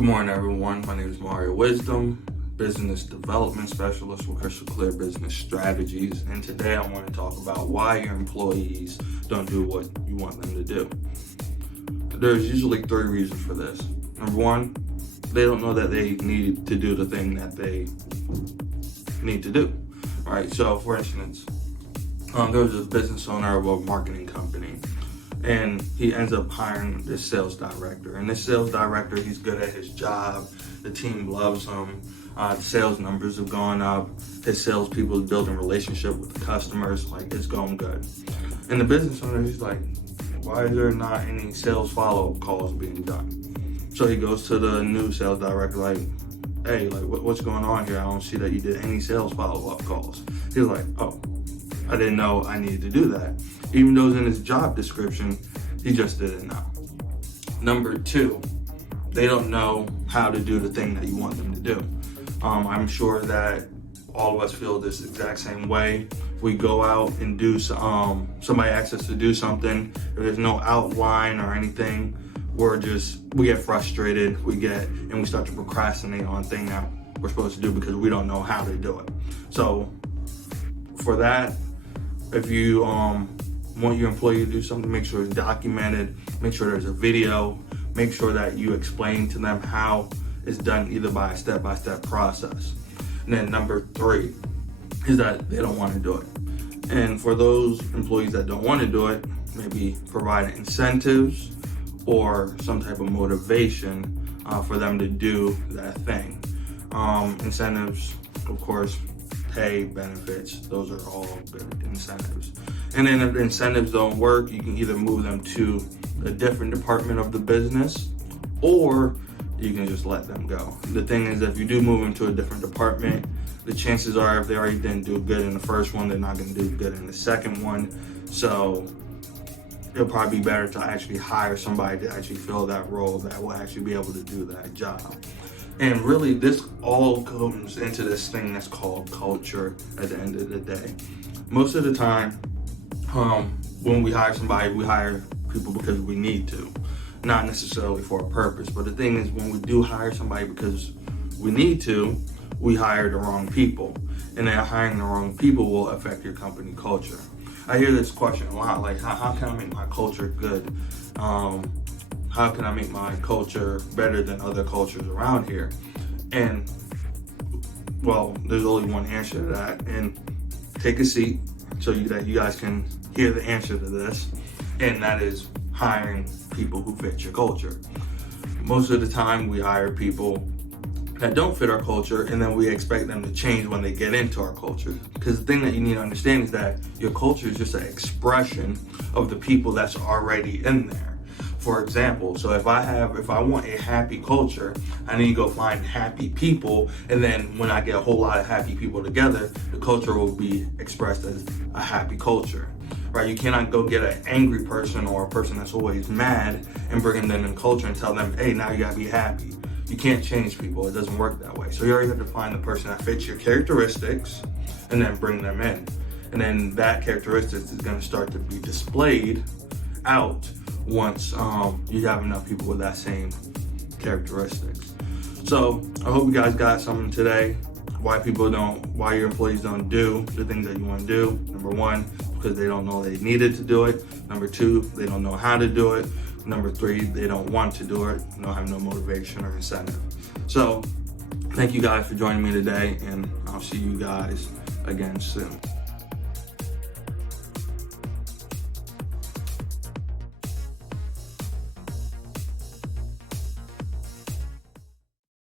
Good morning, everyone. My name is Mario Wisdom, Business Development Specialist with Crystel Clear Business Strategies. And today I want to talk about why your employees don't do what you want them to do. There's usually three reasons for this. Number one, they don't know that they need to do the thing that they need to do. All right, so for instance, there was a business owner of a marketing company, and he ends up hiring this sales director. And this sales director, he's good at his job. The team loves him. The sales numbers have gone up. His salespeople is building relationship with the customers. Like, it's going good. And the business owner, he's like, why is there not any sales follow-up calls being done? So he goes to the new sales director, like, hey, like, what's going on here? I don't see that you did any sales follow-up calls. He's like, oh, I didn't know I needed to do that. Even though it's in his job description, he just didn't know. Number two, they don't know how to do the thing that you want them to do. I'm sure that all of us feel this exact same way. We go out and do somebody asks us to do something. If there's no outline or anything, we get frustrated. And we start to procrastinate on things that we're supposed to do because we don't know how to do it. So for that, if you want your employee to do something, make sure it's documented, make sure there's a video, make sure that you explain to them how it's done, either by a step-by-step process. And then number three is that they don't want to do it. And for those employees that don't want to do it, maybe provide incentives or some type of motivation for them to do that thing. Incentives, of course, pay, benefits, those are all good incentives. And then if the incentives don't work, you can either move them to a different department of the business, or you can just let them go. The thing is, if you do move them to a different department, the chances are if they already didn't do good in the first one, they're not gonna do good in the second one. So it'll probably be better to actually hire somebody to actually fill that role that will actually be able to do that job. And really, this all comes into this thing that's called culture at the end of the day. Most of the time, when we hire somebody, we hire people because we need to, not necessarily for a purpose. But the thing is, when we do hire somebody because we need to, we hire the wrong people. And then hiring the wrong people will affect your company culture. I hear this question a lot, like, how can I make my culture good? How can I make my culture better than other cultures around here? And, well, there's only one answer to that. And take a seat so that you guys can hear the answer to this. And that is hiring people who fit your culture. Most of the time, we hire people that don't fit our culture, and then we expect them to change when they get into our culture. Because the thing that you need to understand is that your culture is just an expression of the people that's already in there. For example, so if I want a happy culture, I need to go find happy people, and then when I get a whole lot of happy people together, the culture will be expressed as a happy culture, right? You cannot go get an angry person or a person that's always mad and bring them in culture and tell them, hey, now you gotta be happy. You can't change people. It doesn't work that way. So you already have to find the person that fits your characteristics and then bring them in. And then that characteristics is gonna start to be displayed out once you have enough people with that same characteristics. So I hope you guys got something today. Why your employees don't do the things that you want to do. Number one, because they don't know they needed to do it. Number two, they don't know how to do it. Number three, they don't want to do it. They don't have no motivation or incentive. So thank you guys for joining me today, and I'll see you guys again soon.